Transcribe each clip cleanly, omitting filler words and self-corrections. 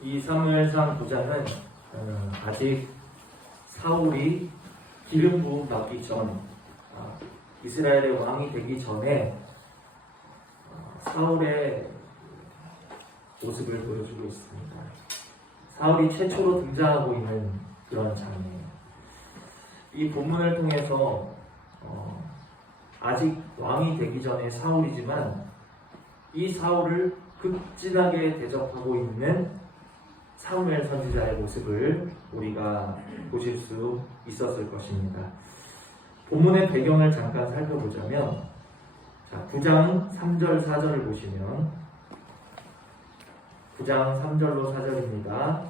이 사무엘상 9장은 아직 사울이 기름 부음 받기 전, 이스라엘의 왕이 되기 전에 사울의 모습을 보여주고 있습니다. 사울이 최초로 등장하고 있는 그런 장면이에요. 이 본문을 통해서 아직 왕이 되기 전에 사울이지만 이 사울을 극진하게 대적하고 있는 사무엘 선지자의 모습을 우리가 보실 수 있었을 것입니다. 본문의 배경을 잠깐 살펴보자면 9장 3절 4절을 보시면 9장 3절로 4절입니다.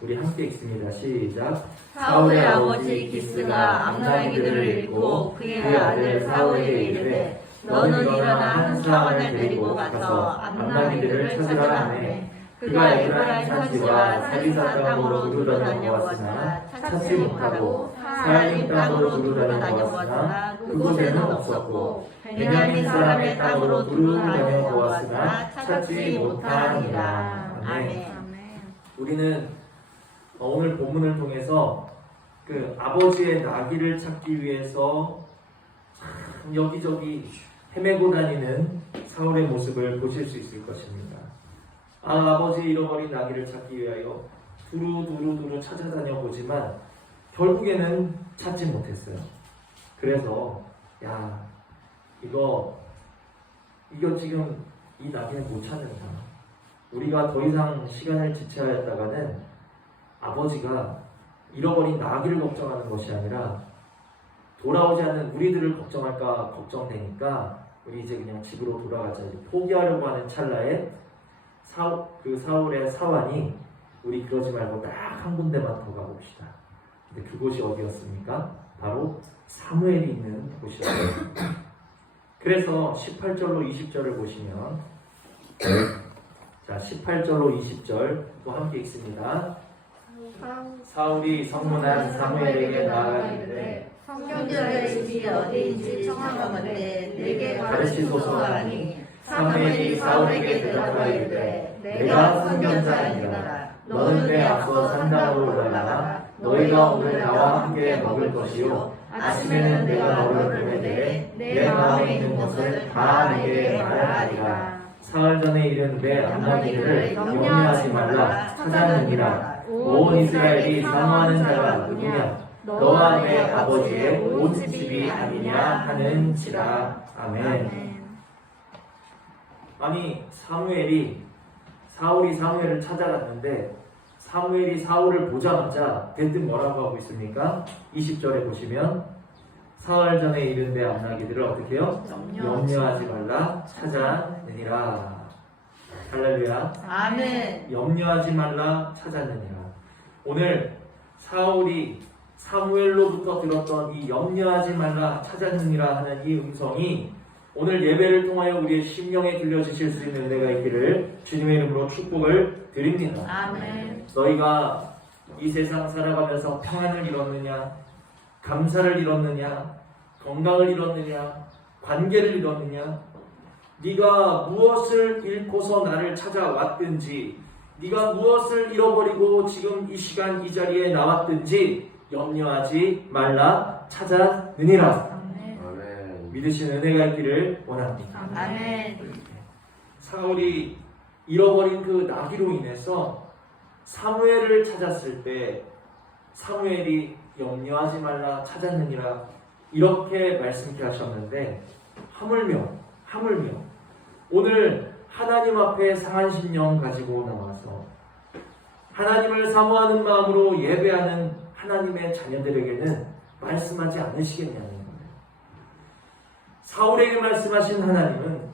우리 함께 읽습니다. 시작. 사울의 아버지 기스가 암나기들을 잃고 그의 아들 사울에게 이르되 너는 일어나 한 사람을 데리고 가서 암나기들을 찾으라 하매 그가 에브라임 산지와 사리사 땅으로 두루 다녀보았으나 찾지 못하고 사알림 땅으로 두루 다녀보았으나 그곳에는 없었고 베냐민 사람의 땅으로 두루 다녀보았으나 찾지 못하니라. 아멘. 우리는 오늘 본문을 통해서 그 아버지의 나귀를 찾기 위해서 참 여기저기 헤매고 다니는 사울의 모습을 보실 수 있을 것입니다. 아버지 잃어버린 나귀를 찾기 위하여 두루두루 찾아다녀 보지만 결국에는 찾지 못했어요. 그래서 이거 지금 이 나귀는 못 찾는다. 우리가 더 이상 시간을 지체하였다가는 아버지가 잃어버린 나귀를 걱정하는 것이 아니라 돌아오지 않는 우리들을 걱정할까 걱정되니까 우리 이제 그냥 집으로 돌아가자 포기하려고 하는 찰나에 사울의 사환이 우리 그러지 말고 딱 한 군데만 더 가봅시다. 근데 그곳이 어디였습니까? 바로 사무엘이 있는 곳이었어요. 그래서 18절로 20절을 보시면 18절로 20절 또 함께 읽습니다. 사울이 성문한 사무엘에게 나아가기를 성전의 집이 어디인지 청하건대 내게 가르치소서 하니 사무엘이 사울에게 대답하이르되 내가 선견자이니라. 너는 내 앞서 산당으로 올라가 너희가 오늘 나와 함께 먹을 것이요 아침에는 내가 너를 보내되 내 마음에 있는 것을 다 내게 말하리라. 사흘 전에 이른 내 암나기를 염려하지 말라 찾아느니라. 온 이스라엘이 사모하는 자가 누구냐? 너와 내 아버지의 온 집이 아니냐 하는지라. 아멘. 아니 사울이 사무엘을 찾아갔는데 사무엘이 사울을 보자마자 대뜸 뭐라고 하고 있습니까? 20절에 보시면 사흘 전에 이른 내 암나기들을 어떻게 해요? 염려하지 말라 찾아느니라. 할렐루야. 아멘. 염려하지 말라 찾아느니라. 오늘 사울이 사무엘로부터 들었던 이 염려하지 말라 찾아느니라 하는 이 음성이 오늘 예배를 통하여 우리의 심령에 들려주실 수 있는 은혜가 있기를 주님의 이름으로 축복을 드립니다. 아멘. 너희가 이 세상 살아가면서 평안을 잃었느냐, 감사를 잃었느냐, 건강을 잃었느냐, 관계를 잃었느냐, 네가 무엇을 잃고서 나를 찾아왔든지, 네가 무엇을 잃어버리고 지금 이 시간 이 자리에 나왔든지 염려하지 말라 찾아느니라. 믿으시는 은혜가 있기를 원합니다. 아멘. 사울이 잃어버린 그 나귀로 인해서 사무엘을 찾았을 때 사무엘이 염려하지 말라 찾았느니라 이렇게 말씀케 하셨는데 하물며 오늘 하나님 앞에 상한 심령 가지고 나와서 하나님을 사모하는 마음으로 예배하는 하나님의 자녀들에게는 말씀하지 않으시겠냐는 거예요. 사울에게 말씀하신 하나님은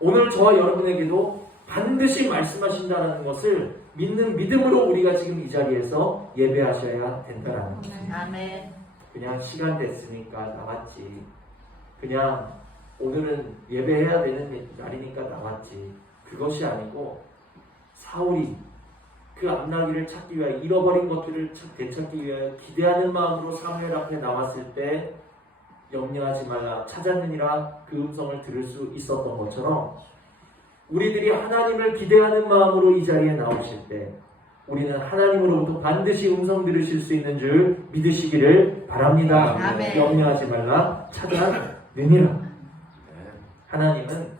오늘 저와 여러분에게도 반드시 말씀하신다는 것을 믿는 믿음으로 우리가 지금 이 자리에서 예배하셔야 된다는 것입니다. 아멘. 그냥 시간 됐으니까 나왔지. 그냥 오늘은 예배해야 되는 날이니까 나왔지. 그것이 아니고 사울이 그 암나기를 찾기 위하여 잃어버린 것들을 되찾기 위하여 기대하는 마음으로 사무엘 앞에 나왔을 때 염려하지 말라 찾았느니라 그 음성을 들을 수 있었던 것처럼 우리들이 하나님을 기대하는 마음으로 이 자리에 나오실 때 우리는 하나님으로부터 반드시 음성 들으실 수 있는 줄 믿으시기를 바랍니다. 아멘. 염려하지 말라 찾아내니라. 하나님은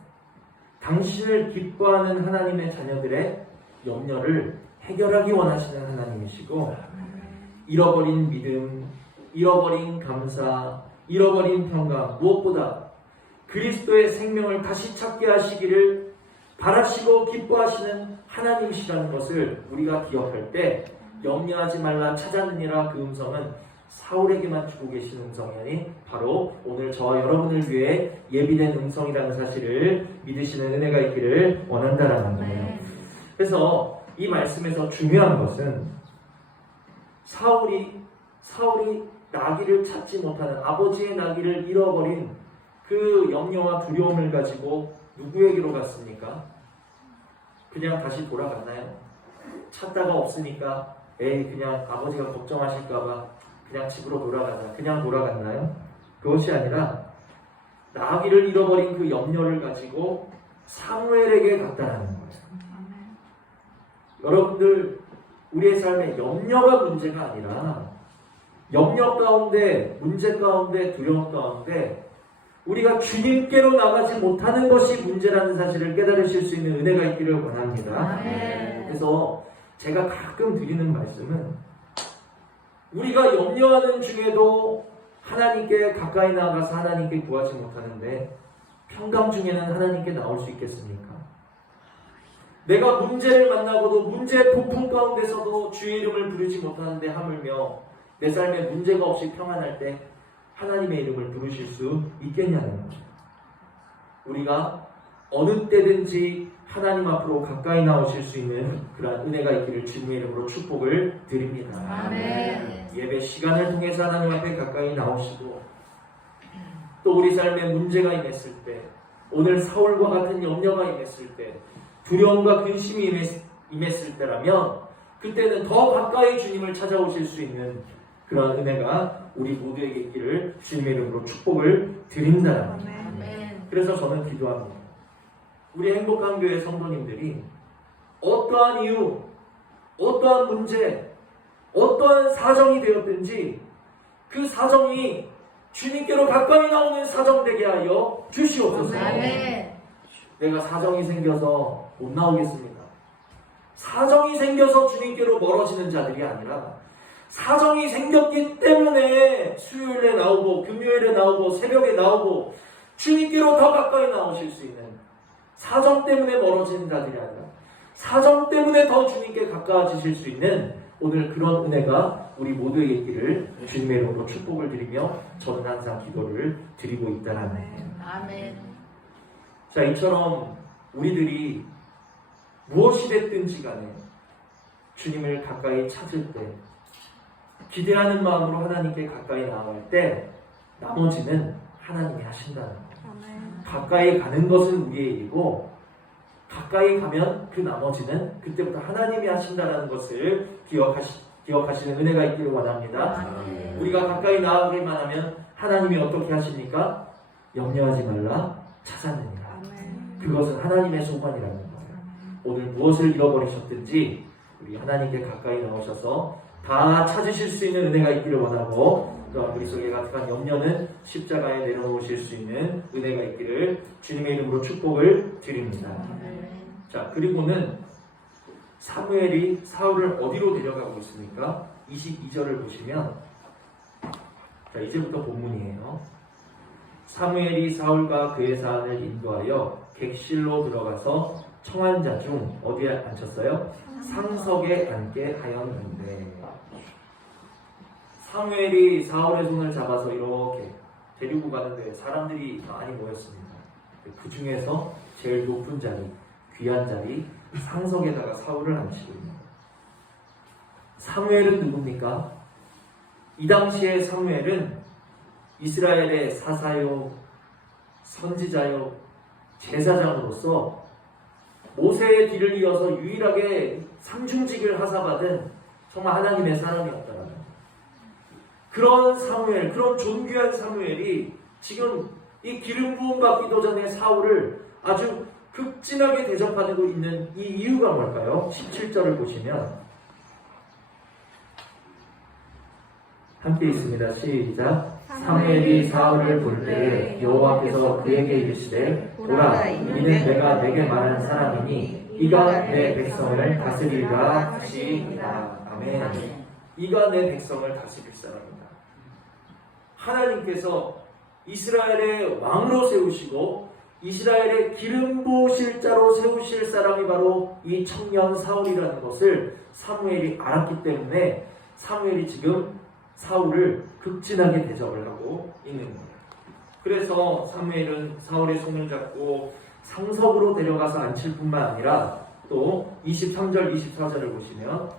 당신을 기뻐하는 하나님의 자녀들의 염려를 해결하기 원하시는 하나님이시고, 잃어버린 믿음, 잃어버린 감사, 잃어버린 평강, 무엇보다 그리스도의 생명을 다시 찾게 하시기를 바라시고 기뻐하시는 하나님이시라는 것을 우리가 기억할 때, 염려하지 말라 찾아내니라 그 음성은 사울에게만 주고 계신 음성이 아닌 바로 오늘 저와 여러분을 위해 예비된 음성이라는 사실을 믿으시는 은혜가 있기를 원한다라는 거예요. 그래서 이 말씀에서 중요한 것은 사울이 나귀를 찾지 못하는, 아버지의 나귀를 잃어버린 그 염려와 두려움을 가지고 누구에게로 갔습니까? 그냥 다시 돌아갔나요? 찾다가 없으니까 그냥 아버지가 걱정하실까봐 그냥 집으로 돌아가자, 그냥 돌아갔나요? 그것이 아니라 나귀를 잃어버린 그 염려를 가지고 사무엘에게 갔다라는 거예요. 여러분들, 우리의 삶에 염려가 문제가 아니라 염려 가운데, 문제 가운데, 두려움 가운데 우리가 주님께로 나가지 못하는 것이 문제라는 사실을 깨달으실 수 있는 은혜가 있기를 원합니다. 그래서 제가 가끔 드리는 말씀은, 우리가 염려하는 중에도 하나님께 가까이 나아가서 하나님께 구하지 못하는데 평강 중에는 하나님께 나올 수 있겠습니까? 내가 문제를 만나고도 문제의 폭풍 가운데서도 주의 이름을 부르지 못하는데 하물며 내 삶에 문제가 없이 평안할 때 하나님의 이름을 부르실 수 있겠냐는 거죠. 우리가 어느 때든지 하나님 앞으로 가까이 나오실 수 있는 그런 은혜가 있기를 주님의 이름으로 축복을 드립니다. 아멘. 예배 시간을 통해서 하나님 앞에 가까이 나오시고, 또 우리 삶에 문제가 임했을 때, 오늘 사울과 같은 염려가 임했을 때, 두려움과 근심이 임했을 때라면 그때는 더 가까이 주님을 찾아오실 수 있는 그런 은혜가 우리 모두에게 있기를 주님의 이름으로 축복을 드립니다. 아멘. 그래서 저는 기도합니다. 우리 행복한 교회 성도님들이 어떠한 이유, 어떠한 문제, 어떠한 사정이 되었든지 그 사정이 주님께로 가까이 나오는 사정 되게 하여 주시옵소서. 아멘. 내가 사정이 생겨서 못 나오겠습니다. 사정이 생겨서 주님께로 멀어지는 자들이 아니라 사정이 생겼기 때문에 수요일에 나오고 금요일에 나오고 새벽에 나오고 주님께로 더 가까이 나오실 수 있는, 사정 때문에 멀어지는 자들이 아니라 사정 때문에 더 주님께 가까워지실 수 있는 오늘 그런 은혜가 우리 모두에게 있기를 주님의 이름으로 축복을 드리며 저는 항상 기도를 드리고 있다는 거예요. 아멘. 자, 이처럼 우리들이 무엇이 됐든지 간에 주님을 가까이 찾을 때, 기대하는 마음으로 하나님께 가까이 나아갈 때 나머지는 하나님이 하신다는 거예요. 가까이 가는 것은 우리의 일이고 가까이 가면 그 나머지는 그때부터 하나님이 하신다는 것을 기억하시는 은혜가 있기를 원합니다. 아멘. 우리가 가까이 나아가기만 하면 하나님이 어떻게 하십니까? 염려하지 말라 찾아내니라. 그것은 하나님의 소관이라는 거예요. 오늘 무엇을 잃어버리셨든지 우리 하나님께 가까이 나오셔서 다 찾으실 수 있는 은혜가 있기를 원하고, 또한 우리 속에 가득한 염려는 십자가에 내려놓으실 수 있는 은혜가 있기를 주님의 이름으로 축복을 드립니다. 자, 그리고는 사무엘이 사울을 어디로 데려가고 있습니까? 22절을 보시면, 자, 이제부터 본문이에요. 사무엘이 사울과 그의 사안을 인도하여 객실로 들어가서 청한 자 중 어디에 앉혔어요? 상석에 앉게 하였는데, 사무엘이 사울의 손을 잡아서 이렇게 데리고 가는데 사람들이 많이 모였습니다. 그 중에서 제일 높은 자리, 귀한 자리, 상석에다가 사울을 앉히고 있는 거예요. 사무엘은 누굽니까? 이 당시에 사무엘은 이스라엘의 사사요, 선지자요, 제사장으로서 모세의 뒤를 이어서 유일하게 상중직을 하사받은 정말 하나님의 사람이었다라는 거예요. 그런 사무엘, 그런 존귀한 사무엘이 지금 이 기름 부음 받기도 전에 사울을 아주 극진하게 대접하고 있는 이 이유가 뭘까요? 17절을 보시면 함께 있습니다. 시작. 사무엘이 사울을 부를 때에 여호와께서 그에게 이르시되 보라 이는 내가 내게 말한 사람이니 이가 내 백성을 다스리리라 하시니라. 아멘. 이가 내 백성을 다스릴 사람이다. 하나님께서 이스라엘의 왕으로 세우시고 이스라엘의 기름 부으실 자로 세우실 사람이 바로 이 청년 사울이라는 것을 사무엘이 알았기 때문에 사무엘이 지금 사울을 극진하게 대접을 하고 있는 거예요. 그래서 사무엘은 사울의 손을 잡고 상석으로 데려가서 앉힐 뿐만 아니라 또 23절 24절을 보시면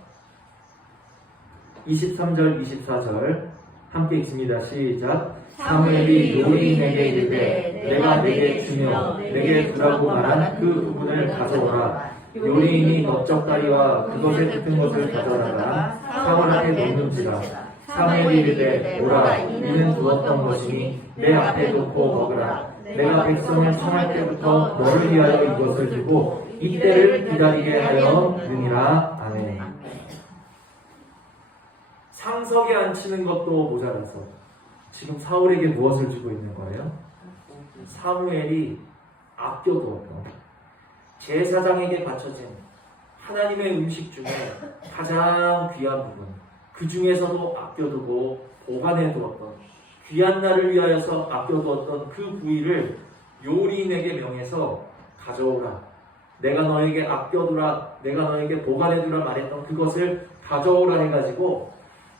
23절 24절 함께 읽습니다. 시작. 사무엘이 요리인에게 이르되 내가 내게 주며 내게 두라고 말한 그 부분을 가져오라. 요리인이 넓적다리와 그것에 붙은 것을 가져다가 사울 앞에 놓는지라. 사무엘이 이르되 오라 이는 두었던 것이니 내 앞에 놓고 먹으라. 내가 백성을 청할 때부터 너를 위하여 이것을 주고 이때를 기다리게 하여 느니라. 아멘. 상석에 앉히는 것도 모자라서 지금 사울에게 무엇을 주고 있는 거예요? 사무엘이 아껴두었던 제사장에게 바쳐진 하나님의 음식 중에 가장 귀한 부분, 그 중에서도 아껴두고 보관해두었던 귀한 날을 위하여서 아껴두었던 그 부위를 요리인에게 명해서 가져오라. 내가 너에게 아껴두라, 내가 너에게 보관해두라 말했던 그것을 가져오라 해가지고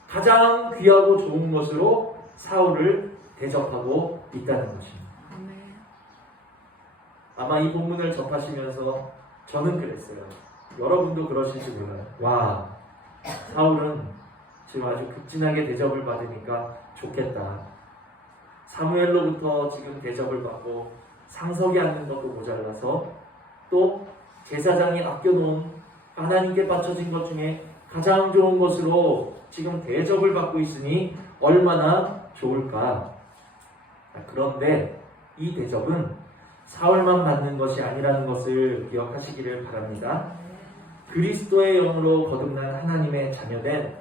가장 귀하고 좋은 것으로 사울을 대접하고 있다는 것입니다. 아마 이 본문을 접하시면서 저는 그랬어요. 여러분도 그러실지 몰라요. 와, 사울은 지금 아주 극진하게 대접을 받으니까 좋겠다. 사무엘로부터 지금 대접을 받고 상석에 앉는 것도 모자라서 또 제사장이 아껴놓은 하나님께 바쳐진 것 중에 가장 좋은 것으로 지금 대접을 받고 있으니 얼마나 좋을까. 그런데 이 대접은 사울만 받는 것이 아니라는 것을 기억하시기를 바랍니다. 그리스도의 영으로 거듭난 하나님의 자녀된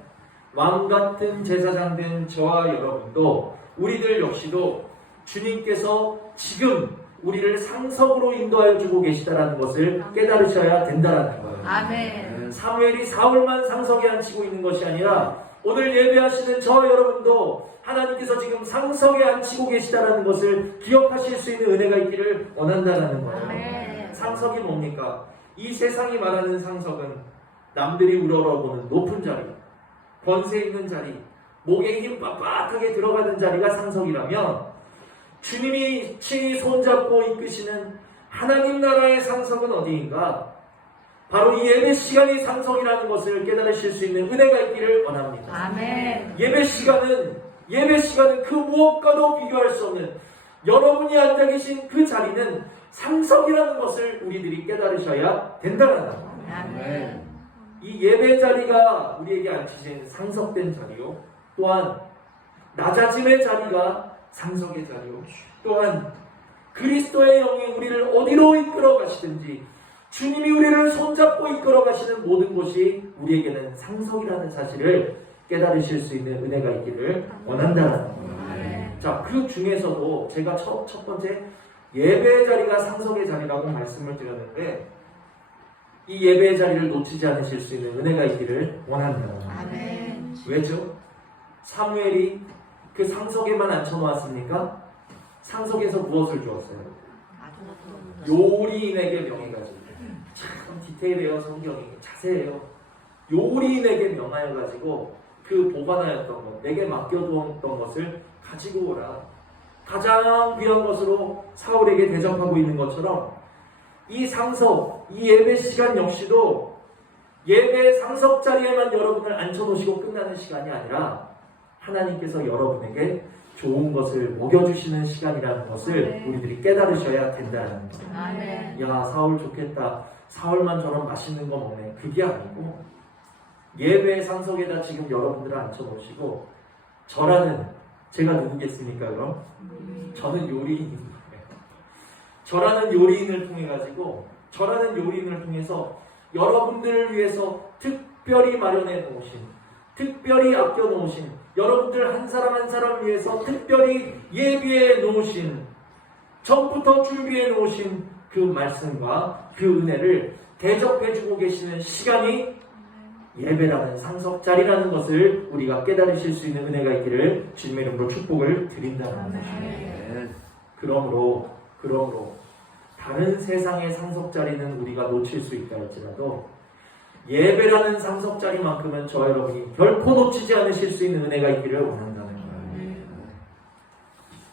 왕같은 제사장된 저와 여러분도 우리들 역시도 주님께서 지금 우리를 상석으로 인도하여 주고 계시다라는 것을 깨달으셔야 된다는 거예요. 아멘. 사무엘이 사울만 상석에 앉히고 있는 것이 아니라 오늘 예배하시는 저 여러분도 하나님께서 지금 상석에 앉히고 계시다라는 것을 기억하실 수 있는 은혜가 있기를 원한다는 거예요. 아멘. 상석이 뭡니까? 이 세상이 말하는 상석은 남들이 우러러보는 높은 자리, 권세 있는 자리, 목에 힘 빡빡하게 들어가는 자리가 상석이라면 주님이 친히 손잡고 이끄시는 하나님 나라의 상석은 어디인가? 바로 이 예배 시간이 상석이라는 것을 깨달으실 수 있는 은혜가 있기를 원합니다. 아멘. 예배 시간은 그 무엇과도 비교할 수 없는 여러분이 앉아 계신 그 자리는 상석이라는 것을 우리들이 깨달으셔야 된다는 거예요. 아멘. 이 예배 자리가 우리에게 앉히신 상석된 자리요. 또한 낮아짐의 자리가 상석의 자리요. 또한 그리스도의 영이 우리를 어디로 이끌어 가시든지 주님이 우리를 손잡고 이끌어 가시는 모든 곳이 우리에게는 상석이라는 사실을 깨달으실 수 있는 은혜가 있기를 원한다는 거예요. 자, 그 중에서도 제가 첫 번째 예배의 자리가 상석의 자리라고 말씀을 드렸는데 이 예배의 자리를 놓치지 않으실 수 있는 은혜가 있기를 원합니다. 아멘. 왜죠? 사무엘이 그 상석에만 앉혀놓았습니까? 상석에서 무엇을 주었어요? 요리인에게 명해가지고 참 디테일해요. 성경이 자세해요. 요리인에게 명하여가지고 그 보관하였던 것, 내게 맡겨두었던 것을 가지고 오라. 가장 귀한 것으로 사울에게 대접하고 있는 것처럼 이 상석, 이 예배 시간 역시도 예배 상석 자리에만 여러분을 앉혀놓으시고 끝나는 시간이 아니라 하나님께서 여러분에게 좋은 것을 먹여주시는 시간이라는 것을 우리들이 깨달으셔야 된다는 거예요. 아멘. 야, 사울 좋겠다. 사울만 저런 맛있는 거 먹네. 그게 아니고 예배 상석에다 지금 여러분들을 앉혀놓으시고 저라는 제가 누구겠습니까 그럼? 저는 요리인입니다. 저라는 요리인을 통해 가지고 저라는 요리인을 통해서 여러분들을 위해서 특별히 마련해 놓으신 특별히 아껴 놓으신, 여러분들 한 사람 한 사람 위해서 특별히 예비해 놓으신, 전부터 준비해 놓으신 그 말씀과 그 은혜를 대접해주고 계시는 시간이 예배라는 상석자리라는 것을 우리가 깨달으실 수 있는 은혜가 있기를 주님의 이름으로 축복을 드린다는 것입니다. 그러므로 다른 세상의 상석자리는 우리가 놓칠 수 있다 할지라도 예배라는 상석자리만큼은 저 여러분이 결코 놓치지 않으실 수 있는 은혜가 있기를 원한다는 거예요.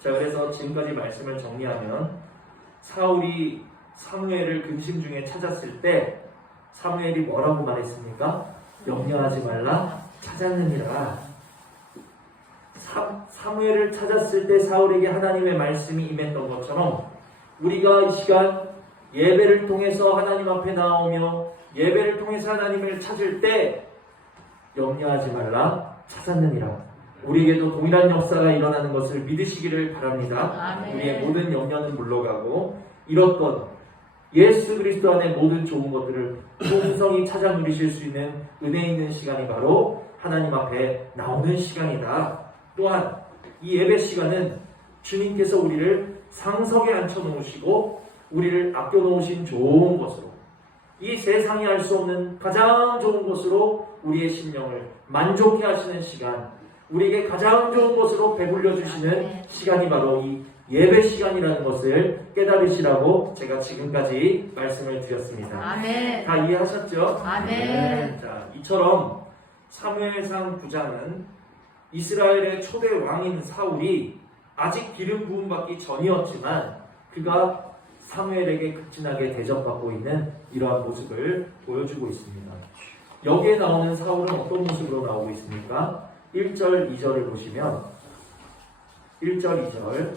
자, 그래서 지금까지 말씀을 정리하면 사울이 사무엘을 근심 중에 찾았을 때 사무엘이 뭐라고 말했습니까? 염려하지 말라, 찾았느니라. 사무엘을 찾았을 때 사울에게 하나님의 말씀이 임했던 것처럼 우리가 이 시간 예배를 통해서 하나님 앞에 나오며 예배를 통해서 하나님을 찾을 때 염려하지 말라, 찾았느니라. 우리에게도 동일한 역사가 일어나는 것을 믿으시기를 바랍니다. 아멘. 우리의 모든 염려는 물러가고 잃었던 예수 그리스도 안에 모든 좋은 것들을 풍성히 찾아 누리실 수 있는 은혜 있는 시간이 바로 하나님 앞에 나오는 시간이다. 또한 이 예배 시간은 주님께서 우리를 상석에 앉혀 놓으시고 우리를 아껴 놓으신 좋은 것으로, 이 세상이 알 수 없는 가장 좋은 것으로 우리의 심령을 만족해 하시는 시간, 우리에게 가장 좋은 것으로 배불려 주시는 시간이 바로 이 예배 시간이라는 것을 깨달으시라고 제가 지금까지 말씀을 드렸습니다. 아멘. 다 이해하셨죠? 아멘. 자, 이처럼 사무엘상 9장은 이스라엘의 초대 왕인 사울이 아직 기름 부음 받기 전이었지만 그가 사무엘에게 극진하게 대접받고 있는 이러한 모습을 보여주고 있습니다. 여기에 나오는 사울은 어떤 모습으로 나오고 있습니까? 1절, 2절을 보시면 1절, 2절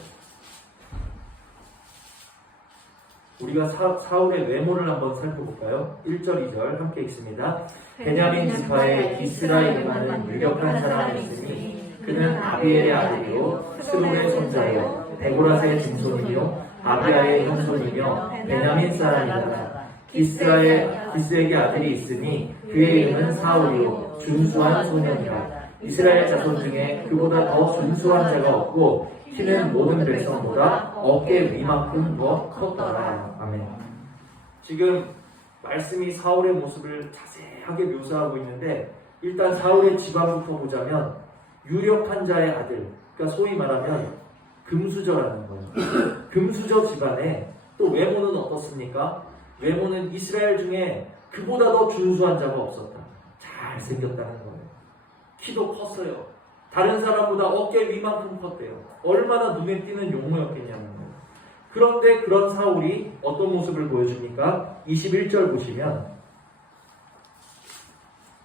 우리가 사울의 외모를 한번 살펴볼까요? 1절, 2절 함께 읽습니다. 베냐민 지파에 기스라임이라는 유력한 사람이 있으니 그는 아비엘의 아들이요 스룹의 손자요 데보라스의 증손이요 아비아의 형손이며 베냐민 사람이다. 기스에게 아들이 있으니 그의 이름은 사울이요 준수한 소년이라. 이스라엘 자손 중에 그보다 더 준수한 자가 없고 키는 모든 백성보다 어깨 위만큼 더 컸더라. 아멘. 지금 말씀이 사울의 모습을 자세하게 묘사하고 있는데 일단 사울의 집안부터 보자면 유력한 자의 아들, 그러니까 소위 말하면 금수저라는 거예요. 금수저 집안에 또 외모는 어떻습니까? 외모는 이스라엘 중에 그보다 더 준수한 자가 없었다. 잘생겼다는 거예요. 키도 컸어요. 다른 사람보다 어깨 위만큼 컸대요. 얼마나 눈에 띄는 용모였겠냐는 거예요. 그런데 그런 사울이 어떤 모습을 보여줍니까? 21절 보시면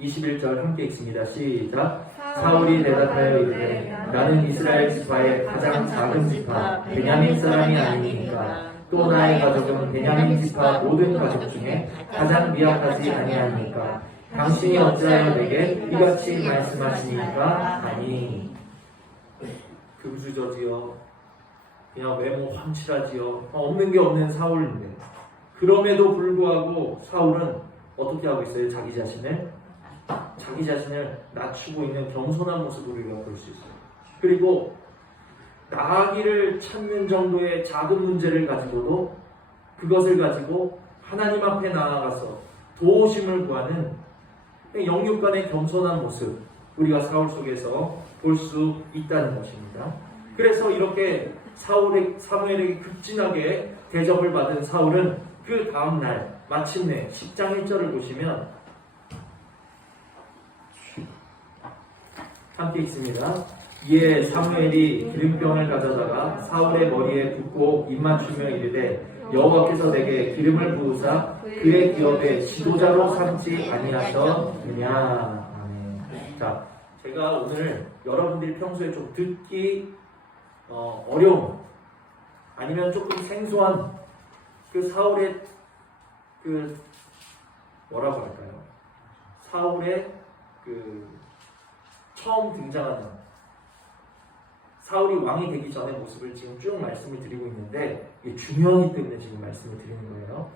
21절 함께 읽습니다. 시작. 사울이 대답하여 이르되 나는 이스라엘 지파의 가장 작은 지파 베냐민 사람이 아니니까 또 나의 가족은 베냐민 지파 모든 가족 중에 가장 미약하지 아니하니까 당신이 어찌하여 내게 이같이 말씀하시니까 아니. 금수저지요, 그냥 외모 훤칠하지요, 없는 게 없는 사울인데 그럼에도 불구하고 사울은 어떻게 하고 있어요? 자기 자신을 낮추고 있는 겸손한 모습을 우리가 볼 수 있어요. 그리고 나아기를 찾는 정도의 작은 문제를 가지고도 그것을 가지고 하나님 앞에 나아가서 도우심을 구하는 영육간의 겸손한 모습, 우리가 사울 속에서 볼 수 있다는 것입니다. 그래서 이렇게 사무엘에게 극진하게 대접을 받은 사울은 그 다음날 마침내 10장 1절을 보시면 함께 있습니다. 이에 사무엘이 기름병을 가져다가 사울의 머리에 붓고 입맞추며 이르되 여호와께서 내게 기름을 부으사 그의 기업의 지도자로 삼지 아니하셨느냐. 아멘. 자, 제가 오늘 여러분들이 평소에 좀 듣기 어려운 아니면 조금 생소한 그 사울의 그 뭐라고 할까요? 사울의 그 처음 등장하는 사울이 왕이 되기 전의 모습을 지금 쭉 말씀을 드리고 있는데 이게 중요하기 때문에 지금 말씀을 드리는 거예요.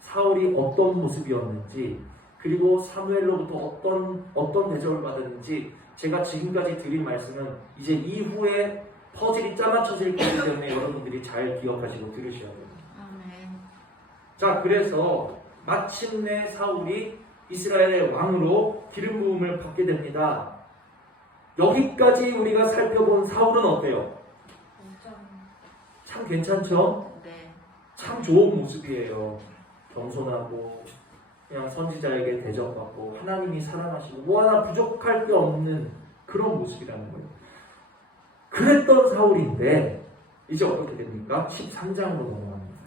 사울이 어떤 모습이었는지 그리고 사무엘로부터 어떤 대접을 받았는지 제가 지금까지 드린 말씀은 이제 이후에 퍼즐이 짜맞춰질 거기 때문에 여러분들이 잘 기억하시고 들으셔야 돼요. 아멘. 자, 그래서 마침내 사울이 이스라엘의 왕으로 기름 부음을 받게 됩니다. 여기까지 우리가 살펴본 사울은 어때요? 참 괜찮죠? 네. 참 좋은 모습이에요. 겸손하고 그냥 선지자에게 대접받고 하나님이 사랑하시고 뭐 하나 부족할 게 없는 그런 모습이라는 거예요. 그랬던 사울인데 이제 어떻게 됩니까? 13장으로 넘어갑니다.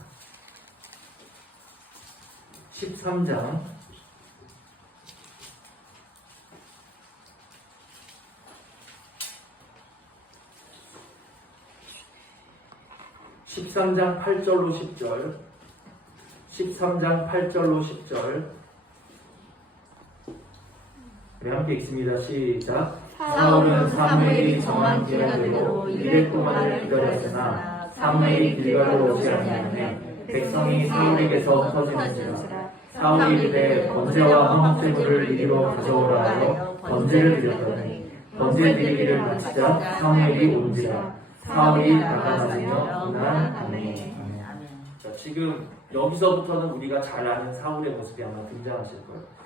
13장 13장 8절로 10절 13장 8절로 10절 우리 함께 읽습니다. 시작. 사울은 사무엘이 정한 기간대로 200 동안을 기다렸으나 사무엘이 길갈로 오지 아니하매 백성이 사울에게서 터지는지라. 사울이 이르되 번제와 화목제물을 이리로 가져오라 하여 번제를 드렸더니 번제 드리기를 마치자 사무엘이 온지라. 사울이 나가 맞으며 그날 아멘. 자, 지금 여기서부터는 우리가 잘 아는 사울의 모습이 아마 등장하실 거예요.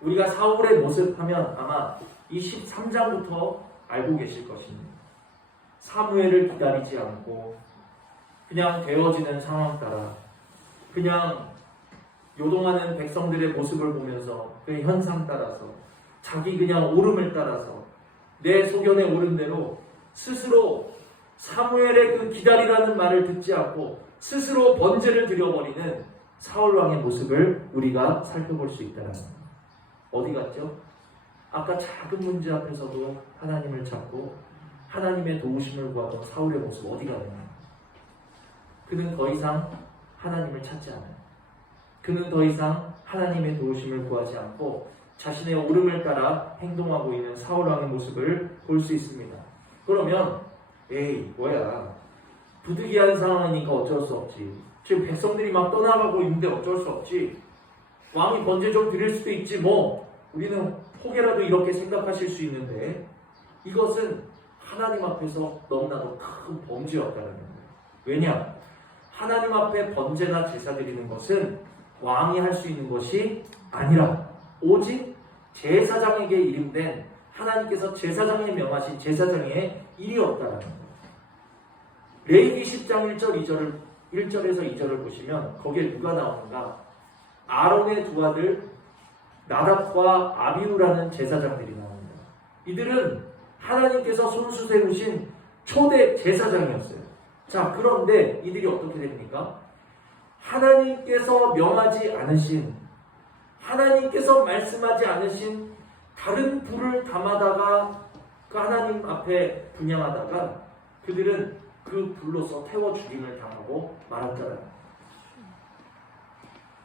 우리가 사울의 모습 하면 아마 이 13장부터 알고 계실 것입니다. 사무엘을 기다리지 않고 그냥 되어지는 상황 따라 그냥 요동하는 백성들의 모습을 보면서 그 현상 따라서 자기 그냥 오름을 따라서 내 소견에 오른 대로 스스로 사무엘의 그 기다리라는 말을 듣지 않고 스스로 번제를 드려버리는 사울왕의 모습을 우리가 살펴볼 수 있다는 겁니다. 어디 갔죠? 아까 작은 문제 앞에서도 하나님을 찾고 하나님의 도우심을 구하던 사울의 모습 어디 갔나요? 그는 더 이상 하나님을 찾지 않아요. 그는 더 이상 하나님의 도우심을 구하지 않고 자신의 오름을 따라 행동하고 있는 사울왕의 모습을 볼 수 있습니다. 그러면 에이 뭐야 부득이한 상황이니까 어쩔 수 없지. 지금 백성들이 막 떠나가고 있는데 어쩔 수 없지. 왕이 번제 좀 드릴 수도 있지 뭐. 우리는 혹여라도 이렇게 생각하실 수 있는데 이것은 하나님 앞에서 너무나도 큰 범죄였다는 거예요. 왜냐? 하나님 앞에 번제나 제사 드리는 것은 왕이 할 수 있는 것이 아니라 오직 제사장에게 이름된 하나님께서 제사장에 명하신 제사장의 일이었다는 거예요. 레위기 10장 1절에서 2절을 보시면 거기에 누가 나오는가? 아론의 두 아들 나답과 아비후라는 제사장들이 나옵니다. 이들은 하나님께서 손수 세우신 초대 제사장이었어요. 자, 그런데 이들이 어떻게 됩니까? 하나님께서 명하지 않으신, 하나님께서 말씀하지 않으신 다른 불을 담아다가 그 하나님 앞에 분향하다가 그들은 그 불로서 태워 죽임을 당하고 말았잖아요.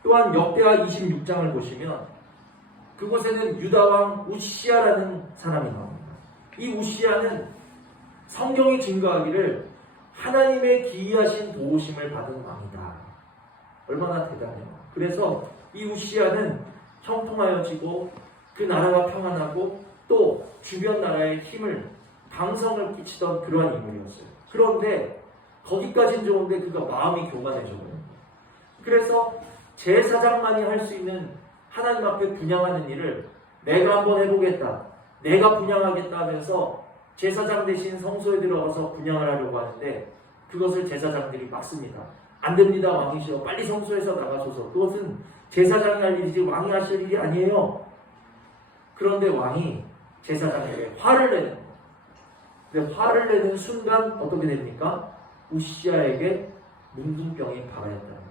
또한 역대하 26장을 보시면 그곳에는 유다왕 우시야라는 사람이 나옵니다. 이 우시야는 성경이 증거하기를 하나님의 기이하신 도우심을 받은 왕이다. 얼마나 대단해요. 그래서 이 우시야는 형통하여지고 그 나라가 평안하고 또 주변 나라에 힘을 강성을 끼치던 그러한 인물이었어요. 그런데 거기까지는 좋은데 그가 마음이 교만해져요. 그래서 제사장만이 할 수 있는 하나님 앞에 분향하는 일을 내가 한번 해보겠다, 내가 분향하겠다 하면서 제사장 대신 성소에 들어가서 분향을 하려고 하는데 그것을 제사장들이 막습니다. 안 됩니다, 왕이시여. 빨리 성소에서 나가셔서. 그것은 제사장이 할 일이지 왕이 하실 일이 아니에요. 그런데 왕이 제사장에게 화를 내는 거예요. 근데 화를 내는 순간 어떻게 됩니까? 우시야에게 문둥병이 발하였다는 거예요.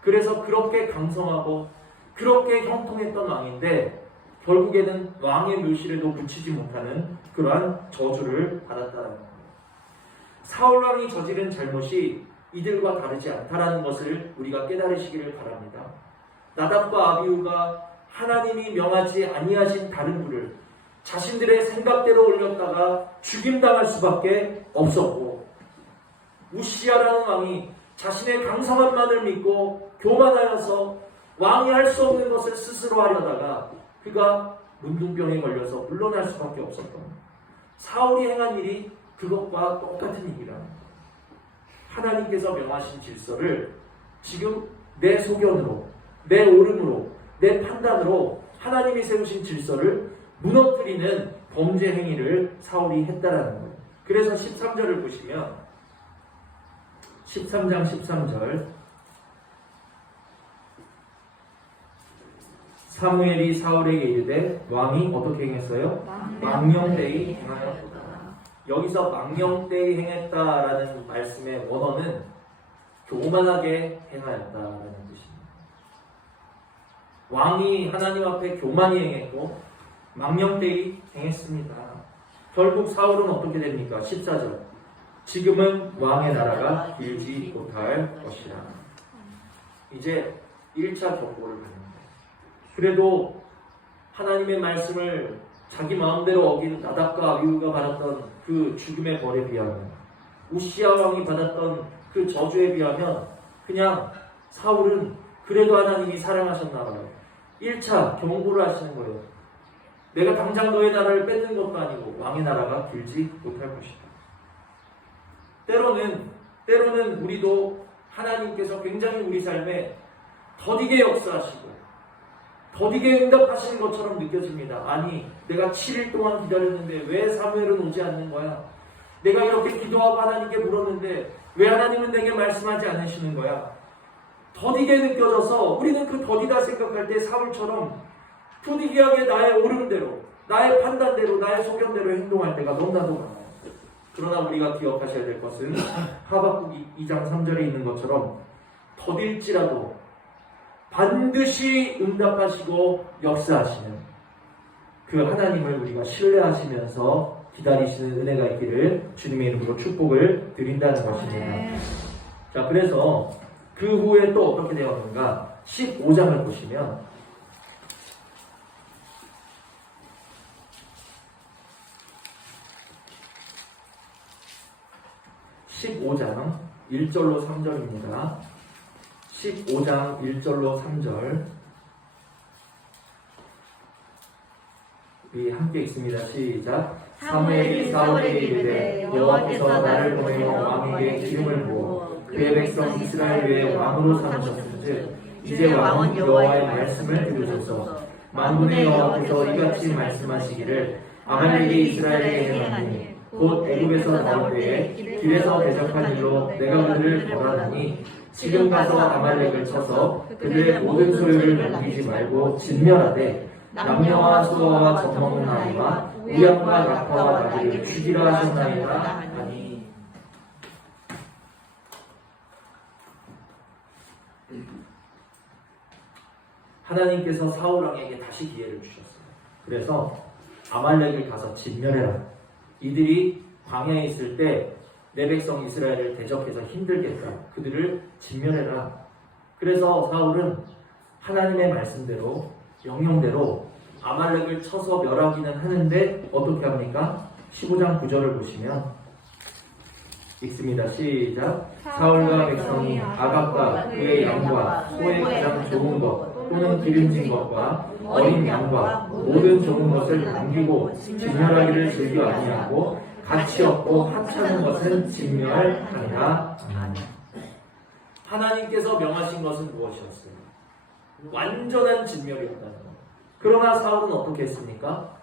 그래서 그렇게 강성하고 그렇게 형통했던 왕인데 결국에는 왕의 묘실에도 붙이지 못하는 그러한 저주를 받았다는 거예요. 사울왕이 저지른 잘못이 이들과 다르지 않다라는 것을 우리가 깨달으시기를 바랍니다. 나답과 아비후가 하나님이 명하지 아니하신 다른 불을 자신들의 생각대로 올렸다가 죽임당할 수밖에 없었고, 우시야라는 왕이 자신의 강성한 만을 믿고 교만하여서 왕이 할 수 없는 것을 스스로 하려다가 그가 문둥병에 걸려서 물러날 수밖에 없었던 거예요. 사울이 행한 일이 그것과 똑같은 일이라. 하나님께서 명하신 질서를 지금 내 소견으로, 내 옳음으로, 내 판단으로 하나님이 세우신 질서를 무너뜨리는 범죄 행위를 사울이 했다라는 거예요. 그래서 13절을 보시면 13장 13절 사무엘이 사울에게 이르되 왕이 어떻게 행했어요? 망령되이 행하였다. 여기서 망령되이 행했다라는 말씀의 원어는 교만하게 행하였다라는 뜻입니다. 왕이 하나님 앞에 교만히 행했고 망령되이 행했습니다. 결국 사울은 어떻게 됩니까? 14절 지금은 왕의 나라가 길지 못할 것이라. 이제 1차 경고를 받는 거예요. 그래도 하나님의 말씀을 자기 마음대로 어긴 나답과 아비후가 받았던 그 죽음의 벌에 비하면, 우시야 왕이 받았던 그 저주에 비하면 그냥 사울은 그래도 하나님이 사랑하셨나 봐요. 1차 경고를 하시는 거예요. 내가 당장 너의 나라를 뺏는 것도 아니고 왕의 나라가 길지 못할 것이다. 때로는 우리도 하나님께서 굉장히 우리 삶에 더디게 역사하시고 더디게 응답하시는 것처럼 느껴집니다. 아니, 내가 7일 동안 기다렸는데 왜 사무엘은 오지 않는 거야? 내가 이렇게 기도하고 하나님께 물었는데 왜 하나님은 내게 말씀하지 않으시는 거야? 더디게 느껴져서 우리는 그 더디다 생각할 때 사울처럼 부득이하게 나의 옳음대로, 나의 판단대로, 나의 소견대로 행동할 때가 너무나도 많아요. 그러나 우리가 기억하셔야 될 것은 하박국 2장 3절에 있는 것처럼 더딜지라도 반드시 응답하시고 역사하시는 그 하나님을 우리가 신뢰하시면서 기다리시는 은혜가 있기를 주님의 이름으로 축복을 드린다는 것입니다. 자, 그래서 그 후에 또 어떻게 되었는가? 15장을 보시면 15장 1절로 3절입니다. 15장 1절로 3절 우리 함께 읽습니다. 시작. 사무엘이 사울에게 이르되 여호와께서 나를 보내어 왕에게 기름을 부어 그의 백성 이스라엘 위에 왕으로 삼으셨은즉 이제 왕은 여호와의 말씀을 들으소서. 만군의 여호와께서 이같이 말씀하시기를 아말렉이 이스라엘에게 행하니 곧 애굽에서 나올 때에 길에서 대적한 일로 내가 그들을 벌하노니 지금 가서 아말렉을 쳐서 그들의 모든 소유를 남기지 말고 진멸하되 남녀와 수어와 젖먹는 아이와 우양과 낙타와 나귀를 죽이라 하셨나이다 하니. 하나님께서 사울 왕에게 다시 기회를 주셨어요. 그래서 아말렉을 가서 진멸해라. 이들이 광야에 있을 때 내 백성 이스라엘을 대적해서 힘들겠다. 그들을 진멸해라. 그래서 사울은 하나님의 말씀대로 명령대로 아말렉을 쳐서 멸하기는 하는데 어떻게 합니까? 15장 9절을 보시면 읽습니다. 시작. 사울과 백성이 아각과 그의 양과 소의 가장 좋은 것 또는 기름진 것과 어린 양과 모든 좋은 것을 남기고 진멸하기를 즐겨 아니하고 가치 없고 하찮은 것은 진멸하니라. 하나님께서 명하신 것은 무엇이었어요? 완전한 진멸이었다는 것. 그러나 사울은 어떻게 했습니까?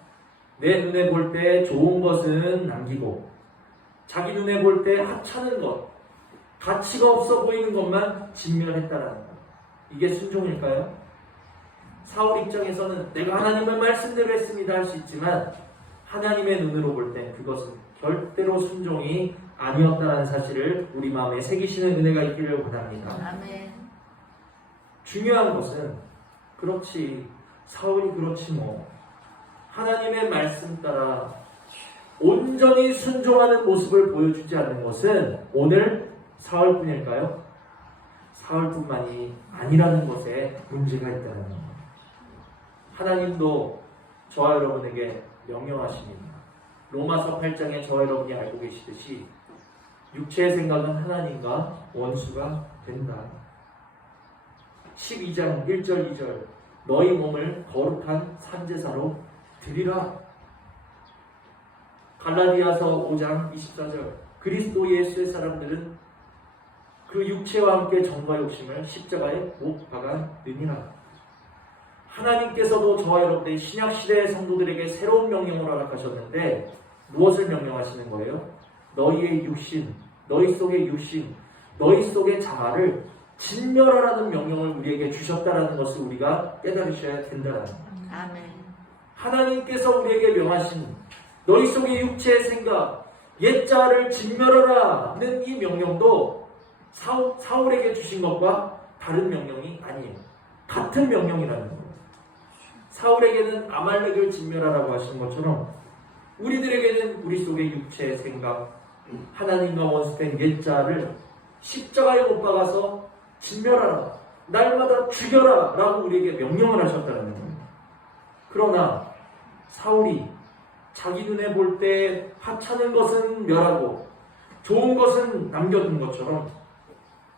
내 눈에 볼 때 좋은 것은 남기고 자기 눈에 볼 때 하찮은 것, 가치가 없어 보이는 것만 진멸했다라는 것. 이게 순종일까요? 사울 입장에서는 내가 하나님의 말씀대로 했습니다 할 수 있지만 하나님의 눈으로 볼 때 그것은 절대로 순종이 아니었다는 사실을 우리 마음에 새기시는 은혜가 있기를 원합니다. 아멘. 중요한 것은 그렇지, 사울이 그렇지 뭐 하나님의 말씀 따라 온전히 순종하는 모습을 보여주지 않는 것은 오늘 사울뿐일까요? 사울뿐만이 아니라는 것에 문제가 있다는 것. 하나님도 저와 여러분에게 명령하십니다. 로마서 8장에 저와 여러분이 알고 계시듯이 육체의 생각은 하나님과 원수가 된다. 12장 1절 2절 너희 몸을 거룩한 산제사로 드리라. 갈라디아서 5장 24절 그리스도 예수의 사람들은 그 육체와 함께 정과 욕심을 십자가에 못 박아느니라. 하나님께서도 저와 여러분들의 신약시대의 성도들에게 새로운 명령을 허락하셨는데 무엇을 명령하시는 거예요? 너희의 육신, 너희 속의 육신, 너희 속의 자아를 진멸하라는 명령을 우리에게 주셨다라는 것을 우리가 깨달으셔야 된다는 거예요. 아멘. 하나님께서 우리에게 명하신 너희 속의 육체의 생각, 옛자아를 진멸하라는 이 명령도 사울에게 주신 것과 다른 명령이 아니에요. 같은 명령이라는 거예요. 사울에게는 아말렉을 진멸하라고 하신 것처럼 우리들에게는 우리 속의 육체의 생각, 하나님과 원수된 옛자아를 십자가에 못 박아서 진멸하라, 날마다 죽여라 라고 우리에게 명령을 하셨다는 거예요. 그러나 사울이 자기 눈에 볼 때 하찮은 것은 멸하고 좋은 것은 남겨둔 것처럼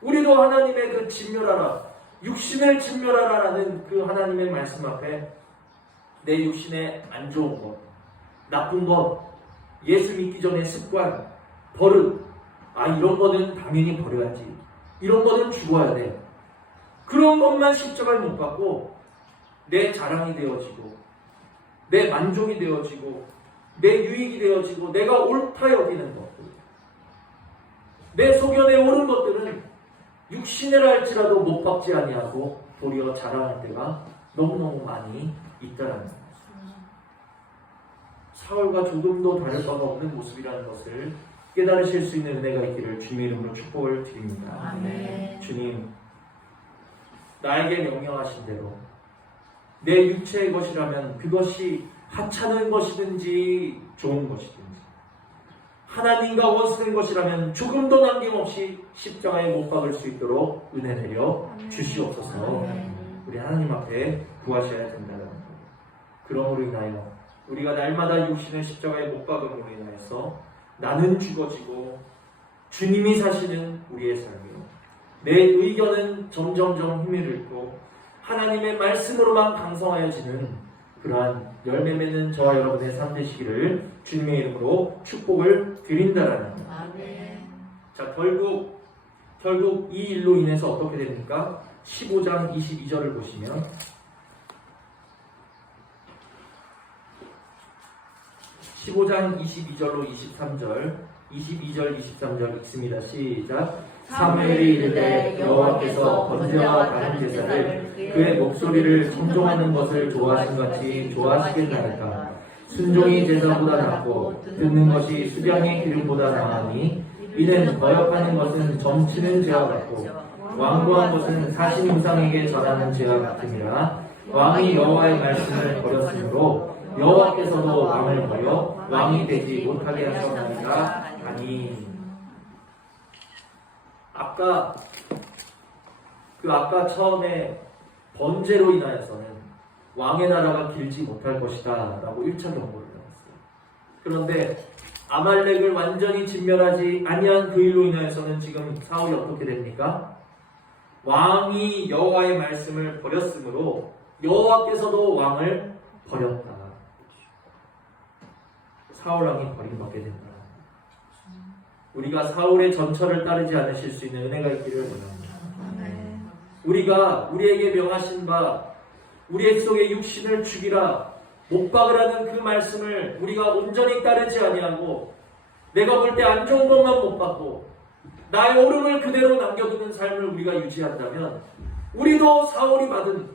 우리도 하나님의 그 진멸하라, 육신을 진멸하라라는 그 하나님의 말씀 앞에 내 육신에 안 좋은 것, 나쁜 것, 예수 믿기 전에 습관, 버릇, 이런 거는 당연히 버려야지, 이런 거는 죽어야 돼, 그런 것만 십자가에 못 박고 내 자랑이 되어지고 내 만족이 되어지고 내 유익이 되어지고 내가 옳다 여기는 것들, 내 소견에 옳은 것들은 육신이라 할지라도 못 박지 아니하고 도리어 자랑할 때가 너무너무 많이 있다는 거예요. 사울과 조금도 다를 바가 없는 모습이라는 것을 깨달으실 수 있는 은혜가 있기를 주님의 이름으로 축복을 드립니다. 아멘. 주님, 나에게 명령하신 대로 내 육체의 것이라면 그것이 하찮은 것이든지 좋은 것이든지 하나님과 원수된 것이라면 조금도 남김없이 십자가에 못 박을 수 있도록 은혜 내려 주시옵소서. 우리 하나님 앞에 구하셔야 된다는 거예요. 그러므로 인하여 우리가 날마다 육신을 십자가에 못 박음으로 인하여서 나는 죽어지고 주님이 사시는 우리의 삶이요, 내 의견은 점점점 힘을 잃고 하나님의 말씀으로만 강성하여지는 그러한 열매 맺는 저와 여러분의 삶 되시기를 주님의 이름으로 축복을 드린다라는 거예요. 아멘. 자, 결국 이 일로 인해서 어떻게 됩니까? 15장 22절을 보시면 15장 22절로 23절, 22절, 23절 읽습니다. 시작. 사무엘이 이르되 여호와께서 번제와 다른 제사를 그의 목소리를 청종하는 것을 좋아하신 같이 좋아하시겠나이까. 순종이 제사보다 낫고 듣는 것이 수량의 기름보다 나으니 이는 거역하는 것은 점치는 죄와 같고 완고한 것은 사신 우상에게 절하는 죄와 같으니라. 왕이 여호와의 말씀을 버렸으므로 여호와께서도 왕을 버려 왕이 되지 못하게 하셨나이다 하니. 아까 처음에 번제로 인하여서는 왕의 나라가 길지 못할 것이다 라고 1차 경고를 나왔어요. 그런데 아말렉을 완전히 진멸하지 아니한 그 일로 인하여서는 지금 사울이 어떻게 됩니까? 왕이 여호와의 말씀을 버렸으므로 여호와께서도 왕을 버렸다. 사울 왕이 버림받게 된다. 우리가 사울의 전철을 따르지 않으실 수 있는 은혜가 있기를 원합니다. 우리가 우리에게 명하신 바 우리의 속의 육신을 죽이라 못 박으라는 그 말씀을 우리가 온전히 따르지 아니하고 내가 볼 때 안 좋은 것만 못 받고 나의 옳음을 그대로 남겨두는 삶을 우리가 유지한다면 우리도 사울이 받은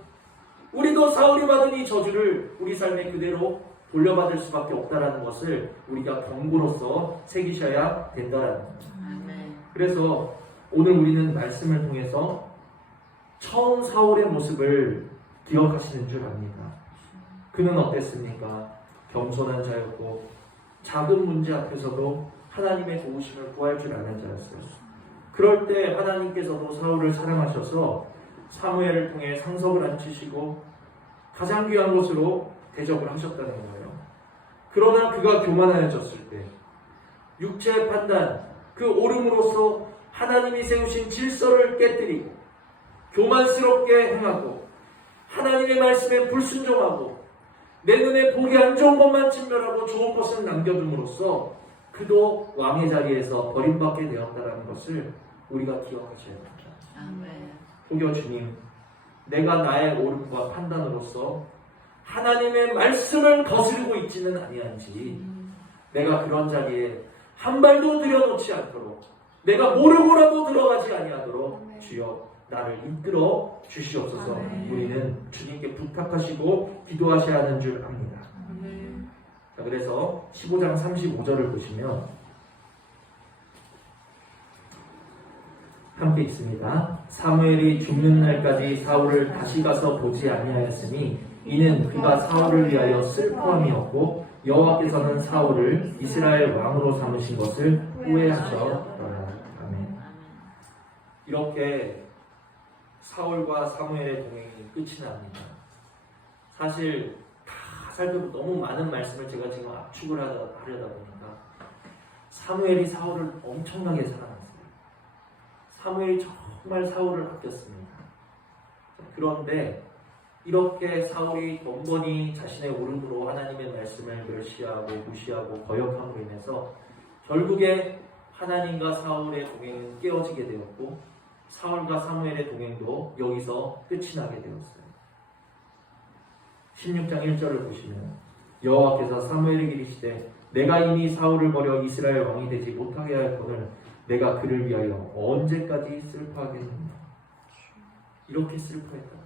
이 저주를 우리 삶에 그대로 돌려받을 수밖에 없다라는 것을 우리가 경고로서 새기셔야 된다라는 거예요. 그래서 오늘 우리는 말씀을 통해서 처음 사울의 모습을 기억하시는 줄 압니다. 그는 어땠습니까? 겸손한 자였고 작은 문제 앞에서도 하나님의 도우심을 구할 줄 아는 자였어요. 그럴 때 하나님께서도 사울을 사랑하셔서 사무엘을 통해 상석을 앉히시고 가장 귀한 것으로 대접을 하셨다는 거예요. 그러나 그가 교만하여졌을 때 육체의 판단, 그 옳음으로써 하나님이 세우신 질서를 깨뜨리고 교만스럽게 행하고 하나님의 말씀에 불순종하고 내 눈에 보기 안 좋은 것만 진멸하고 좋은 것을 남겨둠으로써 그도 왕의 자리에서 버림받게 되었다는 것을 우리가 기억하셔야 합니다. 아멘. 혹여 주님, 내가 나의 옳음과 판단으로서 하나님의 말씀을 거스르고 있지는 아니한지 내가 그런 자리에 한 발도 들여놓지 않도록 내가 모르고라도 들어가지 아니하도록 주여 나를 이끌어 주시옵소서. 우리는 주님께 부탁하시고 기도하셔야 하는 줄 압니다. 자, 그래서 15장 35절을 보시면 함께 있습니다. 사무엘이 죽는 날까지 사울을 다시 가서 보지 아니하였으니 이는 그가 사울을 위하여 슬퍼함이었고 여호와께서는 사울을 이스라엘 왕으로 삼으신 것을 후회하셨더라. 아멘. 이렇게 사울과 사무엘의 동행이 끝이 납니다. 사실 다 살펴도 너무 많은 말씀을 제가 지금 압축을 하려다 보니까 사무엘이 사울을 엄청나게 사랑했어요. 사무엘이 정말 사울을 아꼈습니다. 그런데 이렇게 사울이 번번이 자신의 오름으로 하나님의 말씀을 멸시하고 무시하고 거역함으로 인해서 결국에 하나님과 사울의 동행은 깨어지게 되었고 사울과 사무엘의 동행도 여기서 끝이 나게 되었어요. 16장 1절을 보시면 여호와께서 사무엘에게 이르시되 내가 이미 사울을 버려 이스라엘 왕이 되지 못하게 하였거늘 내가 그를 위하여 언제까지 슬퍼하겠느냐. 이렇게 슬퍼했다.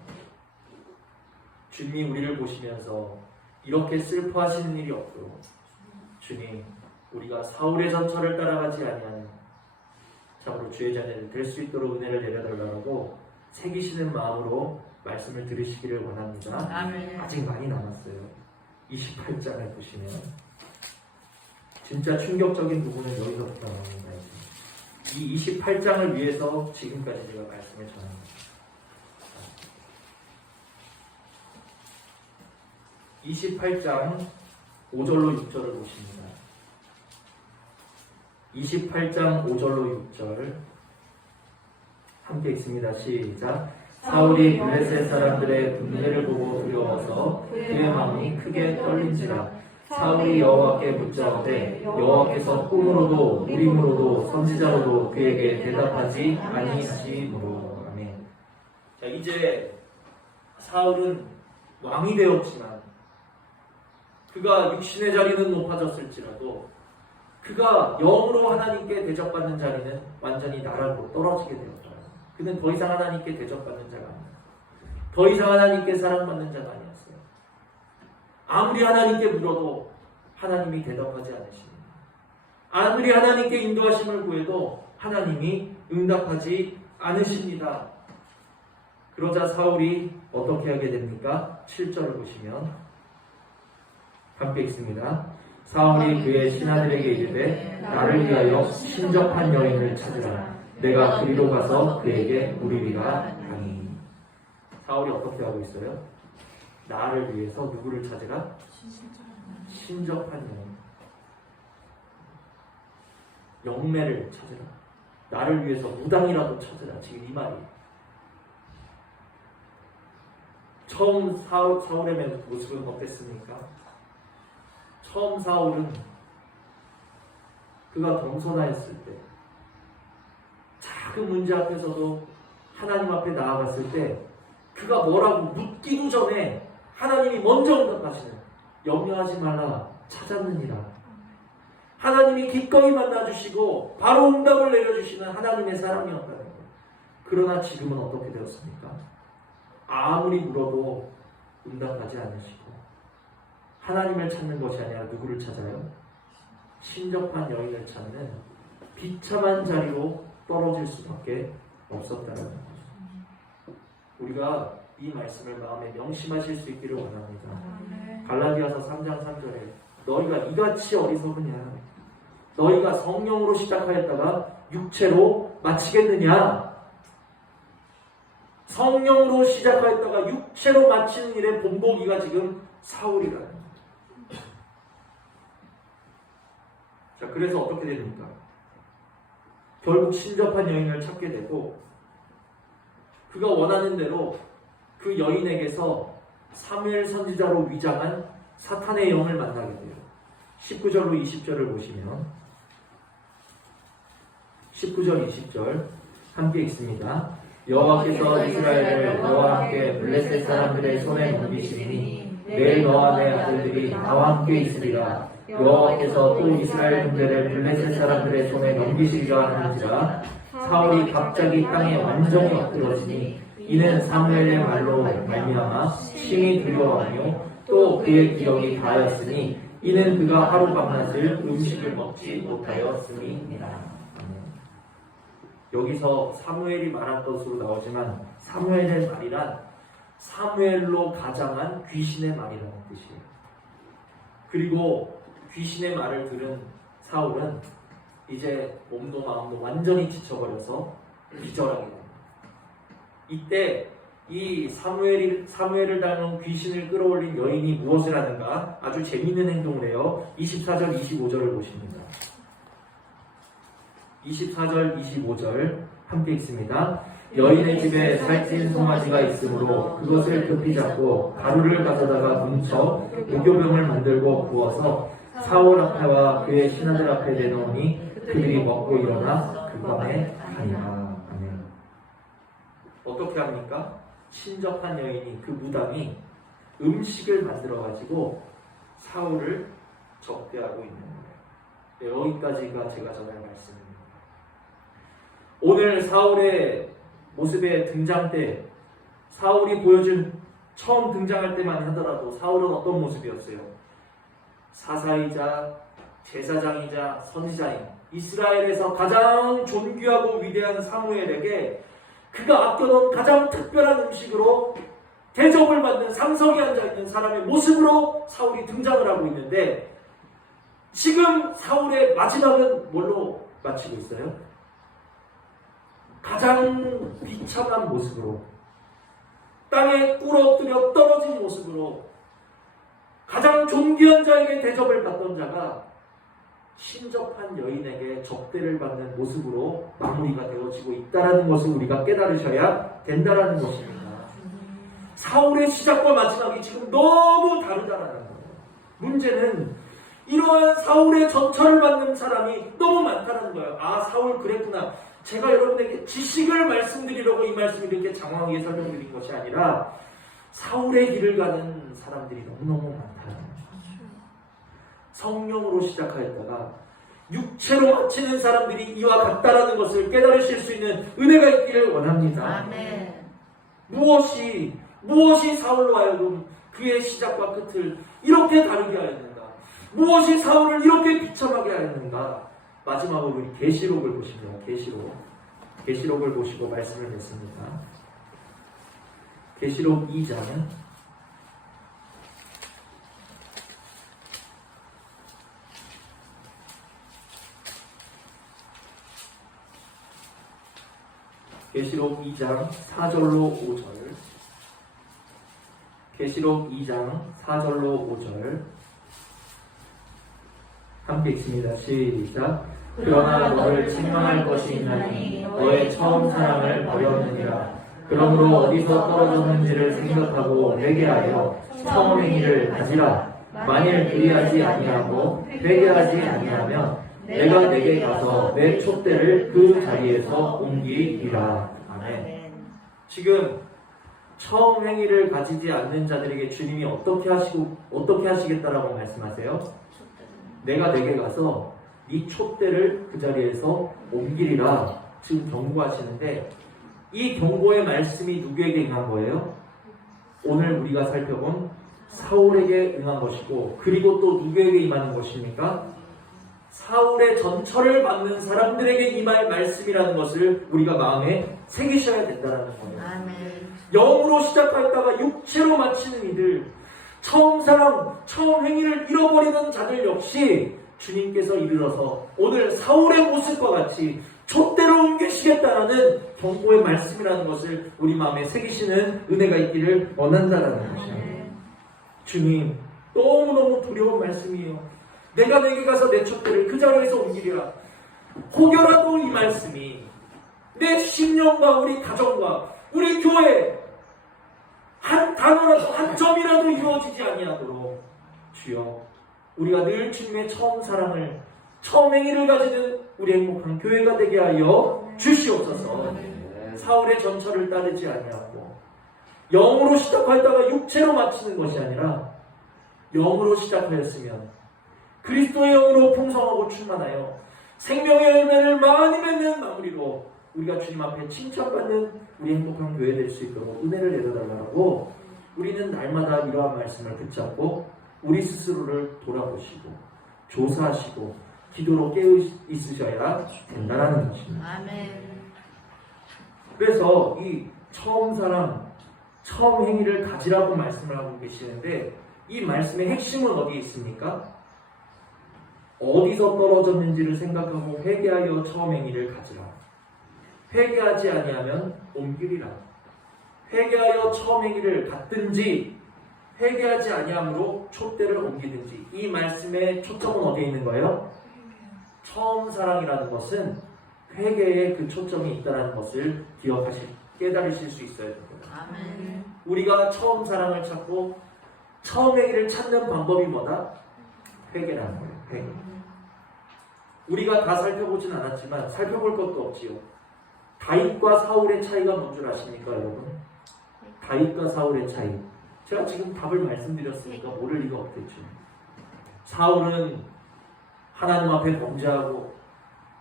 주님이 우리를 보시면서 이렇게 슬퍼하시는 일이 없도록 주님, 우리가 사울의 전철을 따라가지 아니하는 참으로 주의 자녀를 될 수 있도록 은혜를 내려달라고 새기시는 마음으로 말씀을 들으시기를 원합니다. 아멘. 아직 많이 남았어요. 28장을 보시면 진짜 충격적인 부분은 여기서부터 나옵니다. 이 28장을 위해서 지금까지 제가 말씀을 전합니다. 28장 5절로 6절을 보십니다. 28장 5절로 6절 함께 읽습니다. 시작. 사울이 블레셋 사람들의 분노를 보고 두려워서 그의 마음이 크게 떨린지라. 사울이 여호와께 묻자오되 여호와께서 꿈으로도 우림으로도 선지자로도 그에게 대답하지 아니하시므로. 아멘. 자, 이제 사울은 왕이 되었지만 그가 육신의 자리는 높아졌을지라도 그가 영으로 하나님께 대접받는 자리는 완전히 나락으로 떨어지게 되었다. 그는 더 이상 하나님께 대접받는 자가 아니었어요. 더 이상 하나님께 사랑받는 자가 아니었어요. 아무리 하나님께 물어도 하나님이 대답하지 않으십니다. 아무리 하나님께 인도하심을 구해도 하나님이 응답하지 않으십니다. 그러자 사울이 어떻게 하게 됩니까? 7절을 보시면 함께 읽습니다. 사울이 그의 신하들에게 이르되 나를 위하여 신접한 여인을 찾으라. 내가 그리로 가서 그에게 물으리라 하니. 사울이 어떻게 하고 있어요? 나를 위해서 누구를 찾으라? 신접한 여인, 영매를 찾으라. 나를 위해서 무당이라도 찾으라. 지금 이 말이에요. 처음 사울의 모습은 어땠습니까? 처음 사울은 그가 겸손하였을 때, 작은 문제 앞에서도 하나님 앞에 나아갔을 때 그가 뭐라고 묻기도 전에 하나님이 먼저 응답하시는, 염려하지 말라 찾았느니라. 하나님이 기꺼이 만나주시고 바로 응답을 내려주시는 하나님의 사랑이었다는 거예요. 그러나 지금은 어떻게 되었습니까? 아무리 물어도 응답하지 않으시고 하나님을 찾는 것이 아니라 누구를 찾아요? 신접한 여인을 찾는 비참한 자리로 떨어질 수밖에 없었다는 거죠. 우리가 이 말씀을 마음에 명심하실 수 있기를 원합니다. 갈라디아서 3장 3절에 너희가 이같이 어리석으냐, 너희가 성령으로 시작하였다가 육체로 마치겠느냐. 성령으로 시작하였다가 육체로 마치는 일의 본보기가 지금 사울이라는 거예요. 자, 그래서 어떻게 됩니까? 결국 신접한 여인을 찾게 되고 그가 원하는 대로 그 여인에게서 사무엘 선지자로 위장한 사탄의 영을 만나게 돼요. 19절로 20절을 보시면 19절 20절 함께 읽습니다. 여호와께서 이스라엘을 너와 함께 블레셋 사람들의 손에 넘기시리니 내일 너와 내 아들들이 나와 함께 있으리라. 여호와께서 또 이스라엘 군대를 블레셋 사람들의 손에 넘기시리라 하는지라. 사울이 갑자기 땅에 완전히 엎드러지니 이는 사무엘의 말로 말미암아 심히 두려워하며 또 그의 기억이 다하였으니 이는 그가 하루 밤낮을 음식을 먹지 못하였음이니라. 여기서 사무엘이 말한 것으로 나오지만 사무엘의 말이란 사무엘로 가장한 귀신의 말이라는 뜻이에요. 그리고 귀신의 말을 들은 사울은 이제 몸도 마음도 완전히 지쳐버려서 기절하게 됩니다. 이때 이 사무엘을 닮은 귀신을 끌어올린 여인이 무엇을 하는가? 아주 재미있는 행동을 해요. 24절 25절을 보십니다. 24절 25절 함께 읽습니다. 여인의 집에 살찐 송아지가 있으므로 그것을 급히 잡고 가루를 가져다가 뭉쳐 무교병을 만들고 부어서 사울 앞에와 그의 신하들 앞에 내놓으니 그들이 먹고 일어나 그 밤에 가니라. 아멘. 어떻게 합니까? 친접한 여인이 그 무당이 음식을 만들어 가지고 사울을 적대하고 있는 거예요. 여기까지가 제가 전할 말씀입니다. 오늘 사울의 모습의 등장 때 사울이 보여준 처음 등장할 때만 하더라도 사울은 어떤 모습이었어요? 사사이자 제사장이자 선지자인 이스라엘에서 가장 존귀하고 위대한 사무엘에게 그가 아껴놓은 가장 특별한 음식으로 대접을 받는 상석에 앉아있는 사람의 모습으로 사울이 등장을 하고 있는데 지금 사울의 마지막은 뭘로 마치고 있어요? 가장 비참한 모습으로 땅에 꿇어뜨려 떨어진 모습으로 가장 존귀한 자에게 대접을 받던 자가 신접한 여인에게 적대를 받는 모습으로 마무리가 되어지고 있다는 것을 우리가 깨달으셔야 된다는 것입니다. 사울의 시작과 마지막이 지금 너무 다르다는 거예요. 문제는 이러한 사울의 전처를 받는 사람이 너무 많다는 거예요. 아, 사울 그랬구나. 제가 여러분에게 지식을 말씀드리려고 이 말씀을 이렇게 장황하게 설명드린 것이 아니라 사울의 길을 가는 사람들이 너무너무 많다는 거예요. 성령으로 시작하였다가 육체로 마치는 사람들이 이와 같다라는 것을 깨달으실 수 있는 은혜가 있기를 원합니다. 아멘. 무엇이 사울로 하여금 그의 시작과 끝을 이렇게 다르게 하였는가? 무엇이 사울을 이렇게 비참하게 하였는가? 마지막으로 우리 계시록을 보십니다. 계시록을 보시고 말씀을 냈습니다. 계시록 2장 계시록 2장 4절로 5절 계시록 2장 4절로 5절 함께 읽습니다. 시작. 그러나 너를 책망할 것이 있나니 너의 처음 사랑을 버렸느니라. 그러므로 어디서 떨어졌는지를 생각하고 회개하여 처음 행위를 하지라. 만일 그리하지 아니하고 회개하지 아니하면 내가 내게 가서 내 촛대를 그 자리에서 옮기리라. 아멘. 지금 처음 행위를 가지지 않는 자들에게 주님이 어떻게 하시겠다라고 말씀하세요? 내가 내게 가서 네 촛대를 그 자리에서 옮기리라 지금 경고하시는데 이 경고의 말씀이 누구에게 임한 거예요? 오늘 우리가 살펴본 사울에게 임한 것이고 그리고 또 누구에게 임하는 것입니까? 사울의 전처를 받는 사람들에게 임할 말씀이라는 것을 우리가 마음에 새기셔야 된다는 거예요. 아멘. 영으로 시작하였다가 육체로 마치는 이들, 처음 사랑, 처음 행위를 잃어버리는 자들 역시 주님께서 이르러서 오늘 사울의 모습과 같이 촛대로 옮기시겠다라는 경고의 말씀이라는 것을 우리 마음에 새기시는 은혜가 있기를 원한다라는 것이에요. 주님, 너무너무 두려운 말씀이에요. 내가 내게 가서 내 촛대를 그 자리에서 옮기리라. 혹여라도 이 말씀이 내 심령과 우리 가정과 우리 교회 한 단어라도 한 점이라도 이루어지지 아니하도록 주여 우리가 늘 주님의 처음 사랑을 처음 행위를 가지는 우리 행복한 교회가 되게 하여 주시옵소서. 사울의 전철을 따르지 아니하고 영으로 시작하다가 육체로 마치는 것이 아니라 영으로 시작하였으면 그리스도의 영으로 풍성하고 충만하여 생명의 열매를 많이 맺는 마무리로 우리가 주님 앞에 칭찬받는 우리 행복한 교회 될 수 있도록 은혜를 내려달라고 우리는 날마다 이러한 말씀을 붙잡고 우리 스스로를 돌아보시고 조사하시고 기도로 깨어 있으셔야 된다는 것입니다. 아멘. 그래서 이 처음 사랑, 처음 행위를 가지라고 말씀을 하고 계시는데 이 말씀의 핵심은 어디에 있습니까? 어디서 떨어졌는지를 생각하고 회개하여 처음 행위를 가지라. 회개하지 아니하면 옮기리라. 회개하여 처음 행위를 갖든지 회개하지 아니함으로 촛대를 옮기든지. 이 말씀의 초점은 어디에 있는 거예요? 처음 사랑이라는 것은 회개에 그 초점이 있다는 것을 깨달으실 수 있어야 됩니다. 아멘. 우리가 처음 사랑을 찾고 처음 행위를 찾는 방법이 뭐다? 회개라는 거예요. 회개. 우리가 다 살펴보진 않았지만 살펴볼 것도 없지요. 다윗과 사울의 차이가 뭔 줄 아십니까, 여러분? 다윗과 사울의 차이. 제가 지금 답을 말씀드렸으니까 모를 리가 없겠죠. 사울은 하나님 앞에 범죄하고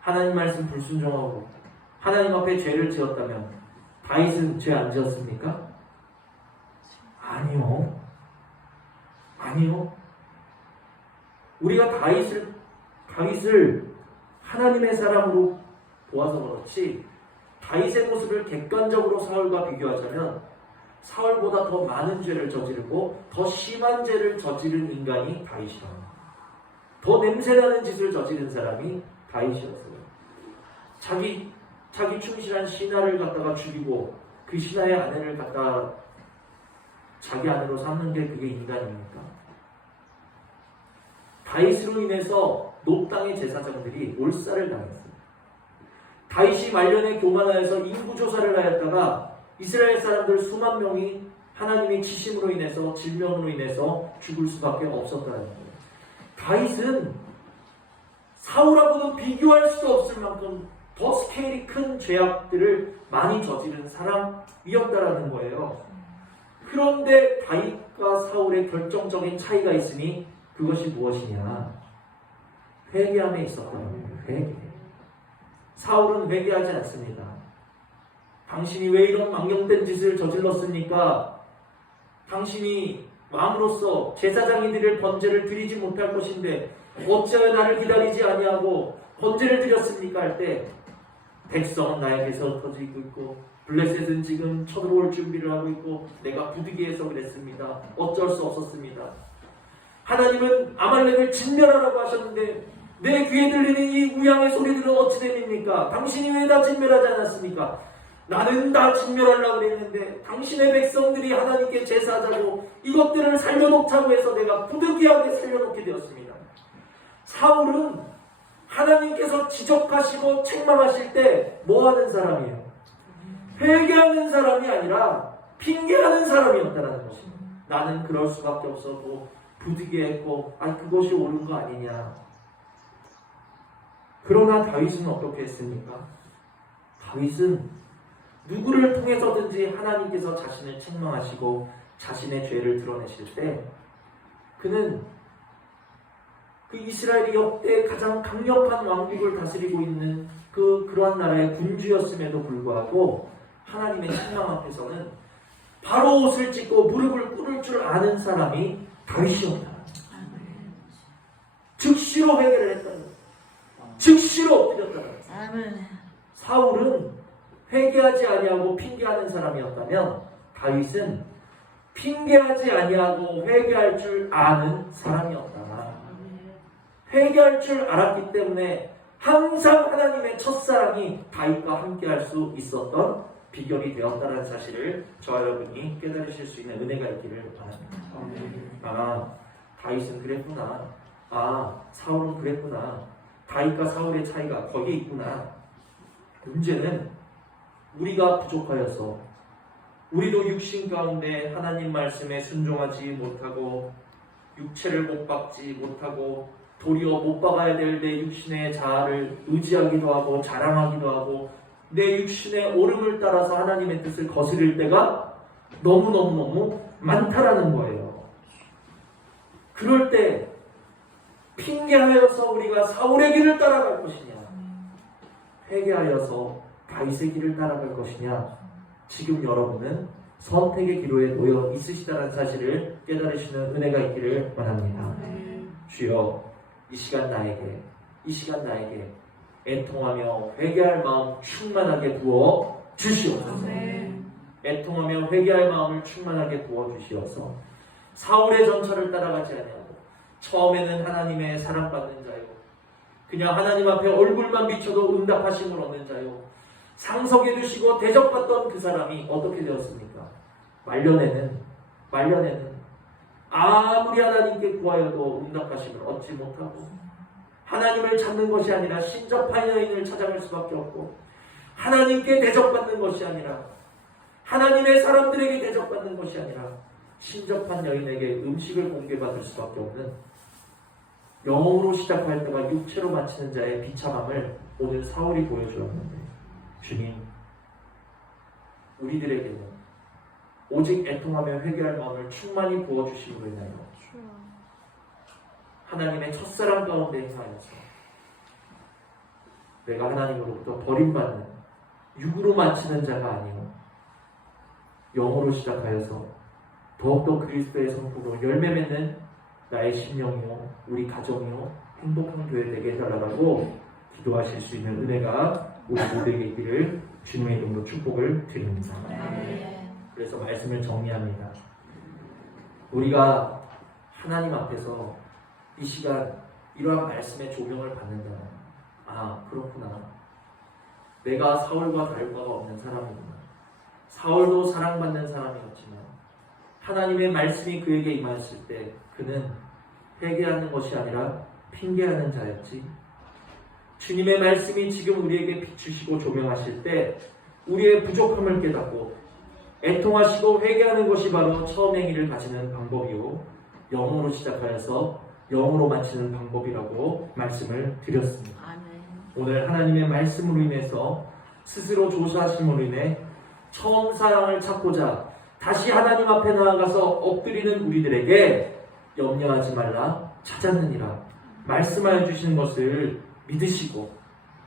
하나님 말씀 불순종하고 하나님 앞에 죄를 지었다면 다윗은 죄 안 지었습니까? 아니요. 아니요. 우리가 다윗을 하나님의 사람으로 보아서 그렇지 다윗의 모습을 객관적으로 사울과 비교하자면 사울보다 더 많은 죄를 저지르고 더 심한 죄를 저지른 인간이 다윗이랍니다. 더 냄새나는 짓을 저지른 사람이 다윗이었어요. 자기 충실한 신하를 갖다가 죽이고 그 신하의 아내를 갖다 자기 아내로 삼는 게 그게 인간입니까? 다윗으로 인해서 높당의 제사장들이 몰살을 당했어요. 다윗이 말년에 교만하여서 인구조사를 하였다가 이스라엘 사람들 수만 명이 하나님의 지심으로 인해서 질병으로 인해서 죽을 수밖에 없었다는 거예요. 다윗은 사울하고는 비교할 수 없을 만큼 더 스케일이 큰 죄악들을 많이 저지른 사람이었다라는 거예요. 그런데 다윗과 사울의 결정적인 차이가 있으니 그것이 무엇이냐? 회개함에 있었다는 거예요. 회개. 사울은 회개하지 않습니다. 당신이 왜 이런 망령된 짓을 저질렀습니까? 당신이 왕으로서 제사장이 드릴 번제를 드리지 못할 것인데 어찌하여 나를 기다리지 아니하고 번제를 드렸습니까? 할 때 백성은 나에게서 터지고 있고 블레셋은 지금 쳐들어올 준비를 하고 있고 내가 부득이해서 그랬습니다. 어쩔 수 없었습니다. 하나님은 아말렉을 진멸하라고 하셨는데 내 귀에 들리는 이 우양의 소리들은 어찌 됩니까? 당신이 왜 다 진멸하지 않았습니까? 나는 다 진멸하려고 그랬는데 당신의 백성들이 하나님께 제사하자고 이것들을 살려놓자고 해서 내가 부득이하게 살려놓게 되었습니다. 사울은 하나님께서 지적하시고 책망하실 때 뭐 하는 사람이에요? 회개하는 사람이 아니라 핑계하는 사람이었다는 것입니다. 나는 그럴 수밖에 없었고 부득이했고 그것이 옳은 거 아니냐. 그러나 다윗은 어떻게 했습니까? 다윗은 누구를 통해서든지 하나님께서 자신을 책망하시고 자신의 죄를 드러내실 때 그는 그 이스라엘이 역대 가장 강력한 왕국을 다스리고 있는 그러한 나라의 군주였음에도 불구하고 하나님의 책망 앞에서는 바로 옷을 찢고 무릎을 꿇을 줄 아는 사람이 다윗이었다. 즉시로 회개를 했다는 거예요. 즉시로 엎드렸다는 거예요. 사울은 회개하지 아니하고 핑계하는 사람이었다면 다윗은 핑계하지 아니하고 회개할 줄 아는 사람이었다. 회개할 줄 알았기 때문에 항상 하나님의 첫사랑이 다윗과 함께할 수 있었던 비결이 되었다는 사실을 저와 여러분이 깨달으실 수 있는 은혜가 있기를 바랍니다. 다윗은 그랬구나. 사울은 그랬구나. 다윗과 사울의 차이가 거기에 있구나. 문제는 우리가 부족하여서 우리도 육신 가운데 하나님 말씀에 순종하지 못하고 육체를 못 박지 못하고 도리어 못 박아야 될 내 육신의 자아를 의지하기도 하고 자랑하기도 하고 내 육신의 오름을 따라서 하나님의 뜻을 거스릴 때가 너무너무너무 많다라는 거예요. 그럴 때 핑계하여서 우리가 사울의 길을 따라갈 것이냐, 회개하여서 다윗의 길을 따라갈 것이냐, 지금 여러분은 선택의 기로에 놓여 있으시다는 사실을 깨달으시는 은혜가 있기를 원합니다. 주여, 이 시간 나에게 애통하며 회개할 마음 충만하게 부어 주시옵소서. 애통하며 회개할 마음을 충만하게 부어 주시어서 사울의 전철을 따라가지 아니하고 처음에는 하나님의 사랑받는 자요, 그냥 하나님 앞에 얼굴만 비춰도 응답하심을 얻는 자요, 상석에 두시고 대접받던 그 사람이 어떻게 되었습니까? 말년에는 아무리 하나님께 구하여도 응답하심을 얻지 못하고 하나님을 찾는 것이 아니라 신접한 여인을 찾아갈 수밖에 없고 하나님께 대접받는 것이 아니라 하나님의 사람들에게 대접받는 것이 아니라 신접한 여인에게 음식을 공개받을 수밖에 없는, 영으로 시작할 때가 육체로 마치는 자의 비참함을 오늘 사울이 보여주었는데, 주님, 우리들에게는 오직 애통하며 회개할 마음을 충만히 부어주심으로 인하여 하나님의 첫사랑 가운데 행하여서 내가 하나님으로부터 버림받는 육으로 마치는 자가 아니요 영으로 시작하여서 더욱더 그리스도의 성품으로 열매 맺는 나의 심령이요 우리 가정이요 행복한 교회 되게 해달라고 기도하실 수 있는 은혜가 우리 모두에게 있기를 주님의 이름으로 축복을 드립니다. 그래서 말씀을 정리합니다. 우리가 하나님 앞에서 이 시간 이러한 말씀의 조명을 받는다면, 아, 그렇구나, 내가 사울과 다를 바가 없는 사람이구나, 사울도 사랑받는 사람이었지만 하나님의 말씀이 그에게 임하였을 때 그는 회개하는 것이 아니라 핑계하는 자였지. 주님의 말씀이 지금 우리에게 비추시고 조명하실 때 우리의 부족함을 깨닫고 애통하시고 회개하는 것이 바로 처음 행위를 가지는 방법이요 영으로 시작하여서 영으로 마치는 방법이라고 말씀을 드렸습니다. 오늘 하나님의 말씀으로 인해서 스스로 조사하심으로 인해 처음 사랑을 찾고자 다시 하나님 앞에 나아가서 엎드리는 우리들에게 염려하지 말라, 찾았느니라 말씀하여 주시는 것을 믿으시고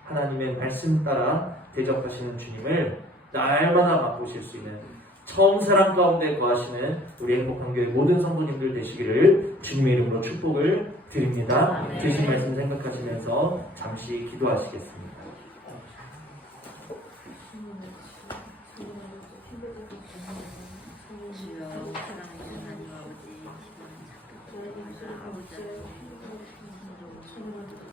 하나님의 말씀 따라 대접하시는 주님을 날마다 맛보실 수 있는 처음 사랑 가운데 거하시는 우리 행복한 교회 모든 성도님들 되시기를 주님의 이름으로 축복을 드립니다. 주신 말씀 생각하시면서 잠시 기도하시겠습니다. 주여, 사랑하는 하나님 아버지, 아버지